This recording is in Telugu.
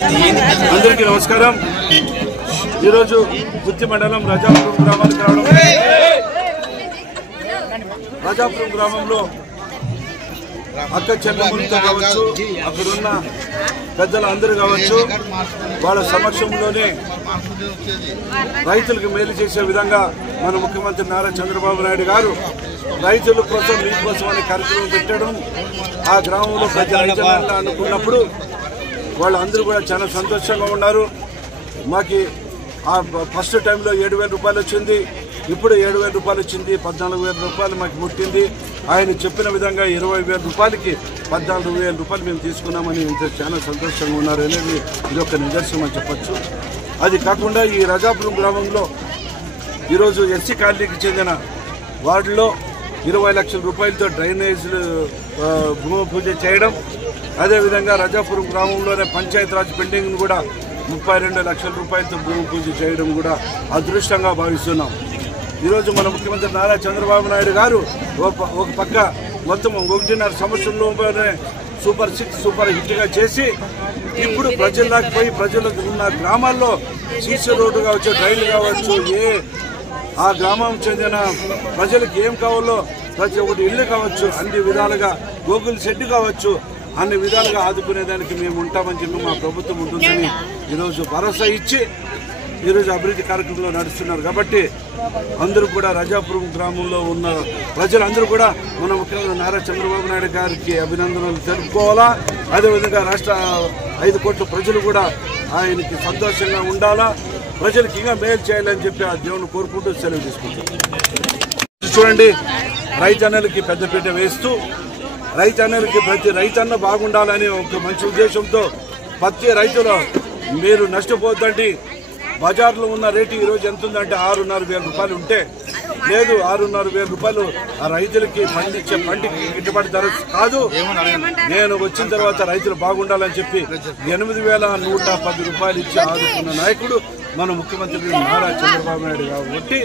అందరికీ నమస్కారం। ఈరోజు గుత్తి మండలం రాజాపురం గ్రామానికి రావడం, రాజాపురం గ్రామంలో అక్క చెల్లెమ్మలతో కావచ్చు, అక్కడున్న పెద్దలు అందరూ కావచ్చు, వాళ్ళ సమక్షంలోనే రైతులకు మేలు చేసే విధంగా మన ముఖ్యమంత్రి నారా చంద్రబాబు నాయుడు గారు రైతుల కోసం మీకోసం అనే కార్యక్రమం పెట్టడం, ఆ గ్రామంలో ప్రజలు అనుకున్నప్పుడు వాళ్ళందరూ కూడా చాలా సంతోషంగా ఉన్నారు। మాకు ఆ ఫస్ట్ టైంలో 7,000 రూపాయలు వచ్చింది, ఇప్పుడు 7,000 రూపాయలు వచ్చింది, 14,000 రూపాయలు మాకు ముట్టింది। ఆయన చెప్పిన విధంగా 20,000 రూపాయలకి 14,000 రూపాయలు మేము తీసుకున్నామని చాలా సంతోషంగా ఉన్నారు అనేది ఇది ఒక నిదర్శనం అని చెప్పచ్చు। అది కాకుండా ఈ రాజాపురం గ్రామంలో ఈరోజు ఎస్సీ కాలనీకి చెందిన వార్డులో 20 లక్షల రూపాయలతో డ్రైనేజీలు భూమి పూజ చేయడం, అదేవిధంగా రాజాపురం గ్రామంలోనే పంచాయతీరాజ్ బిల్డింగ్ను కూడా 32 లక్షల రూపాయలతో భూమి పూజ చేయడం కూడా అదృష్టంగా భావిస్తున్నాం। ఈరోజు మన ముఖ్యమంత్రి నారా చంద్రబాబు నాయుడు గారు ఒక పక్క మొత్తం 1.5 సంవత్సరంలోనే సూపర్ 6 సూపర్ హిట్గా చేసి ఇప్పుడు ప్రజల్లోకి పోయి ప్రజలకు ఉన్న గ్రామాల్లో సీసీ రోడ్డు కావచ్చు, డ్రైన్లు కావచ్చు, ఆ గ్రామం చెందిన ప్రజలకు ఏం కావాలో ప్రతి ఒక్కటి ఇల్లు కావచ్చు, అన్ని విధాలుగా గోకుల్ షెడ్ కావచ్చు, అన్ని విధాలుగా ఆదుకునేదానికి మేము ఉంటామని చెప్పి మా ప్రభుత్వం ఉంటుందని ఈరోజు భరోసా ఇచ్చి ఈరోజు అభివృద్ధి కార్యక్రమంలో నడుస్తున్నారు। కాబట్టి అందరూ కూడా రాజాపురం గ్రామంలో ఉన్న ప్రజలందరూ కూడా మన ముఖ్యమంత్రి నారా చంద్రబాబు నాయుడు గారికి అభినందనలు తెలుపుకోవాలా। అదేవిధంగా రాష్ట్ర 5 కోట్ల ప్రజలు కూడా ఆయనకి సంతోషంగా ఉండాలా, ప్రజలకు ఇంకా మేలు చేయాలని చెప్పి ఆ దేవుని కోరుకుంటూ సెలవు తీసుకుంటాం। చూడండి, రైతన్నలకి పెద్దపీట వేస్తూ రైతన్నలకి ప్రతి రైతన్న బాగుండాలని ఒక మంచి ఉద్దేశంతో ప్రతి రైతులు మీరు నష్టపోద్దండి, బజార్లో ఉన్న రేటు ఈరోజు ఎంత ఉందంటే 6,500 రూపాయలు ఉంటే లేదు, 6,500 రూపాయలు ఆ రైతులకి పండించే పంటకి గిట్టుబాటు ధర కాదు। నేను వచ్చిన తర్వాత రైతులు బాగుండాలని చెప్పి 8,110 రూపాయలు ఇచ్చి ఆదుకున్న నాయకుడు మన ముఖ్యమంత్రి నారా చంద్రబాబు నాయుడు కాబట్టి